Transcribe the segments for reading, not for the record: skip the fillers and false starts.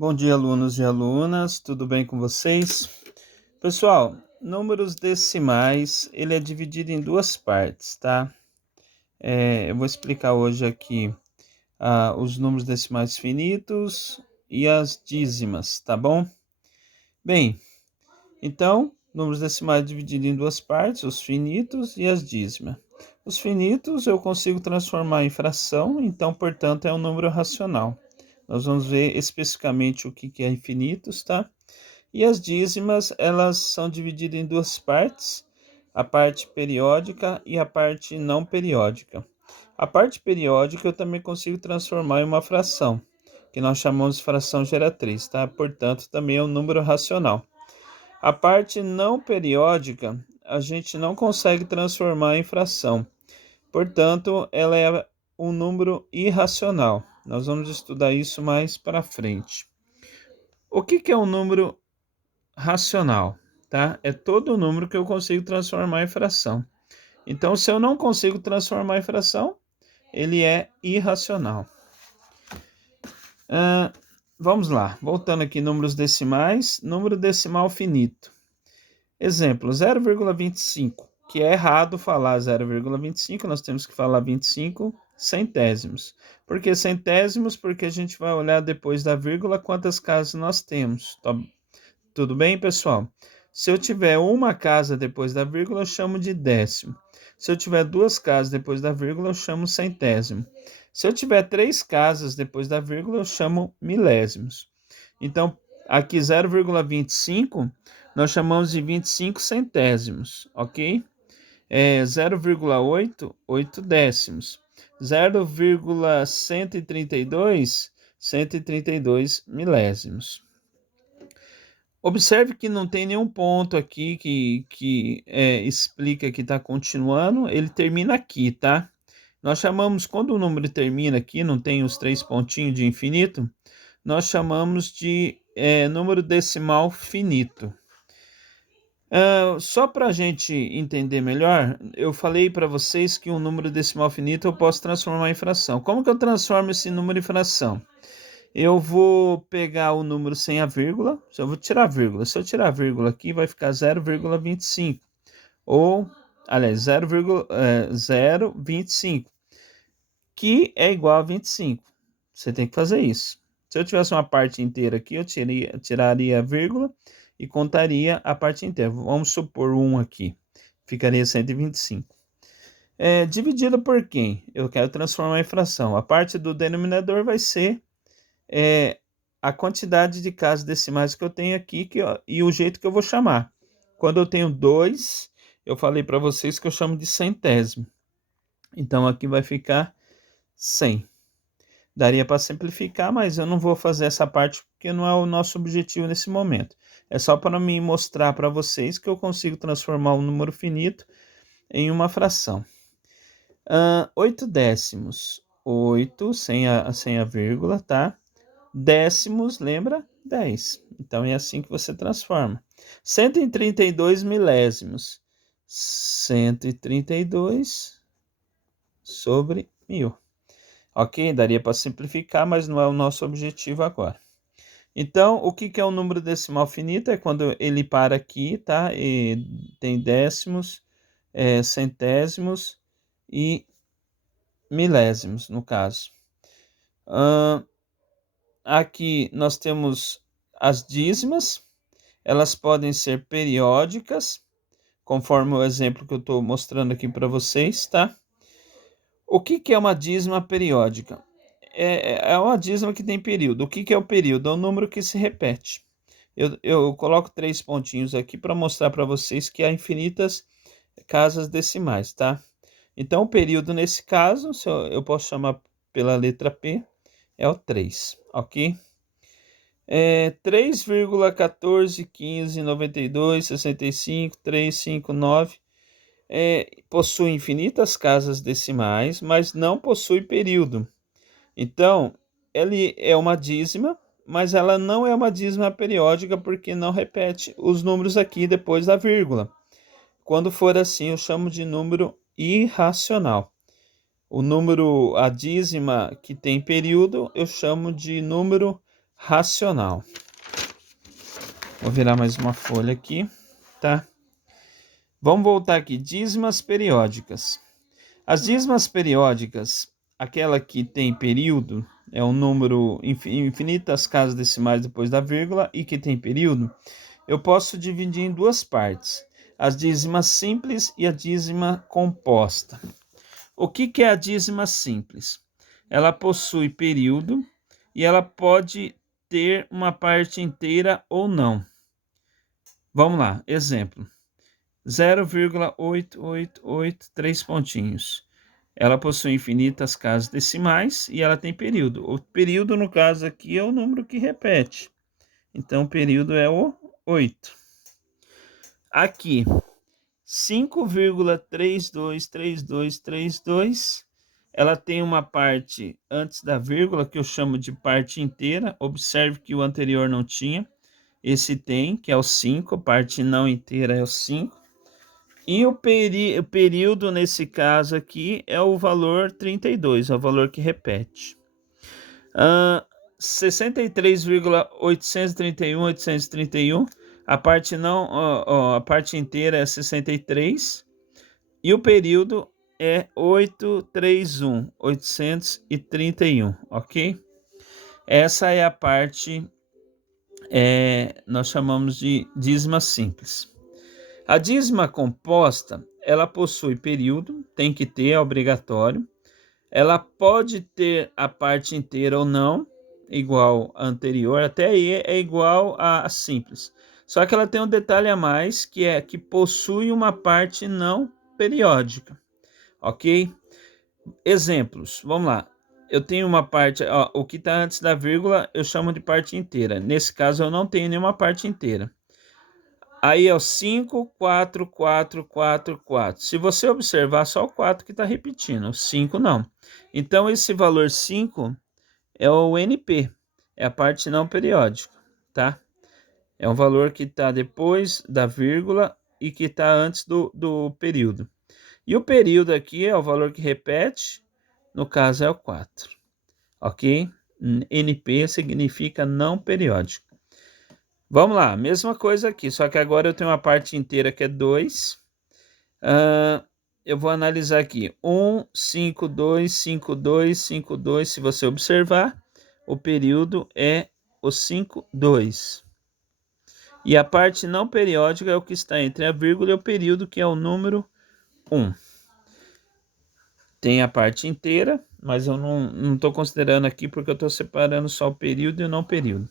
Bom dia, alunos e alunas, tudo bem com vocês? Pessoal, números decimais, ele é dividido em duas partes, tá? Eu vou explicar hoje aqui os números decimais finitos e as dízimas, tá bom? Bem, então, números decimais divididos em duas partes, os finitos e as dízimas. Os finitos eu consigo transformar em fração, então, portanto, é um número racional. Nós vamos ver especificamente o que é infinitos, tá? E as dízimas, elas são divididas em duas partes, a parte periódica e a parte não periódica. A parte periódica eu também consigo transformar em uma fração, que nós chamamos de fração geratriz, tá? Portanto, também é um número racional. A parte não periódica, a gente não consegue transformar em fração. Portanto, ela é um número irracional. Nós vamos estudar isso mais para frente. O que é um número racional, tá? É todo número que eu consigo transformar em fração. Então, se eu não consigo transformar em fração, ele é irracional. Vamos lá, voltando aqui, números decimais, número decimal finito. Exemplo, 0,25, que é errado falar 0,25, nós temos que falar 25 centésimos. Por que centésimos? Porque a gente vai olhar depois da vírgula quantas casas nós temos, tá? Tudo bem, pessoal? Se eu tiver uma casa depois da vírgula, eu chamo de décimo. Se eu tiver duas casas depois da vírgula, eu chamo centésimo. Se eu tiver três casas depois da vírgula, eu chamo milésimos. Então, aqui 0,25, nós chamamos de 25 centésimos, ok? 0,8, 8 décimos. 0,132, 132 milésimos. Observe que não tem nenhum ponto aqui que explica que está continuando, ele termina aqui, tá? Nós chamamos, quando o número termina aqui, não tem os três pontinhos de infinito, nós chamamos de número decimal finito. Só para a gente entender melhor, eu falei para vocês que um número decimal finito eu posso transformar em fração. Como que eu transformo esse número em fração? Eu vou pegar o número sem a vírgula, eu vou tirar a vírgula. Se eu tirar a vírgula aqui, vai ficar 0,25. Ou, aliás, 0,025, que é igual a 25. Você tem que fazer isso. Se eu tivesse uma parte inteira aqui, eu tiraria a vírgula e contaria a parte inteira. Vamos supor 1 aqui. Ficaria 125. Dividido por quem? Eu quero transformar em fração. A parte do denominador vai ser a quantidade de casas decimais que eu tenho aqui e o jeito que eu vou chamar. Quando eu tenho 2, eu falei para vocês que eu chamo de centésimo. Então aqui vai ficar 100. Daria para simplificar, mas eu não vou fazer essa parte porque não é o nosso objetivo nesse momento. É só para me mostrar para vocês que eu consigo transformar um número finito em uma fração. 8 décimos. 8 sem a vírgula, tá? Décimos, lembra? 10. Então é assim que você transforma. 132 milésimos. 132 sobre 1000. Ok? Daria para simplificar, mas não é o nosso objetivo agora. Então, o que é um número decimal finito? É quando ele para aqui, tá? E tem décimos, centésimos e milésimos, no caso. Aqui nós temos as dízimas, elas podem ser periódicas, conforme o exemplo que eu estou mostrando aqui para vocês, tá? O que é uma dízima periódica? É uma dízima que tem período. O que é o período? É um número que se repete. Eu coloco 3 pontinhos aqui para mostrar para vocês que há infinitas casas decimais, tá? Então, o período nesse caso, eu posso chamar pela letra P, é o 3, ok? 3,14159265 possui infinitas casas decimais, mas não possui período. Então, ele é uma dízima, mas ela não é uma dízima periódica porque não repete os números aqui depois da vírgula. Quando for assim, eu chamo de número irracional. A dízima que tem período, eu chamo de número racional. Vou virar mais uma folha aqui, tá? Vamos voltar aqui, dízimas periódicas. As dízimas periódicas, aquela que tem período, é um número infinitas casas decimais depois da vírgula e que tem período, eu posso dividir em duas partes, as dízimas simples e a dízima composta. O que é a dízima simples? Ela possui período e ela pode ter uma parte inteira ou não. Vamos lá, exemplo. 0,8883 pontinhos. Ela possui infinitas casas decimais e ela tem período. O período, no caso aqui, é o número que repete. Então, o período é o 8. Aqui, 5,323232, ela tem uma parte antes da vírgula, que eu chamo de parte inteira. Observe que o anterior não tinha. Esse tem, que é o 5, a parte não inteira é o 5. E o período, nesse caso aqui, é o valor 32, é o valor que repete. 63,831, a parte a parte inteira é 63 e o período é 831, ok? Essa é a parte, nós chamamos de dízima simples. A dízima composta, ela possui período, tem que ter, é obrigatório. Ela pode ter a parte inteira ou não, igual a anterior, até aí é igual a simples. Só que ela tem um detalhe a mais, que é que possui uma parte não periódica, ok? Exemplos, vamos lá. Eu tenho uma parte, o que está antes da vírgula eu chamo de parte inteira. Nesse caso eu não tenho nenhuma parte inteira. Aí é o 5, 4, 4, 4, 4. Se você observar, só o 4 que está repetindo, o 5 não. Então, esse valor 5 é o NP, é a parte não periódica, tá? É um valor que está depois da vírgula e que está antes do período. E o período aqui é o valor que repete, no caso é o 4, ok? NP significa não periódico. Vamos lá, mesma coisa aqui, só que agora eu tenho uma parte inteira que é 2. Eu vou analisar aqui. 1, 5, 2, 5, 2, 5, 2. Se você observar, o período é o 5, 2. E a parte não periódica é o que está entre a vírgula e o período, que é o número 1. Tem a parte inteira, mas eu não estou considerando aqui porque eu estou separando só o período e o não período.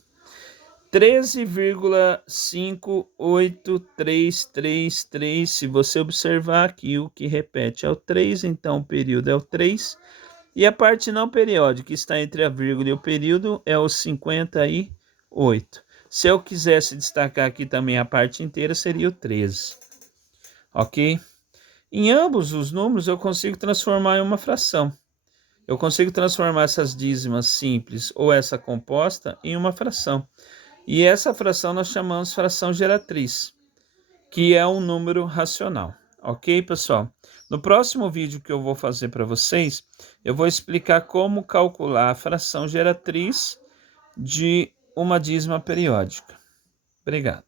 13,58333, se você observar aqui, o que repete é o 3, então o período é o 3. E a parte não periódica, que está entre a vírgula e o período, é o 58. Se eu quisesse destacar aqui também a parte inteira, seria o 13. Ok? Em ambos os números, eu consigo transformar em uma fração. Eu consigo transformar essas dízimas simples ou essa composta em uma fração. E essa fração nós chamamos fração geratriz, que é um número racional. Ok, pessoal? No próximo vídeo que eu vou fazer para vocês, eu vou explicar como calcular a fração geratriz de uma dízima periódica. Obrigado.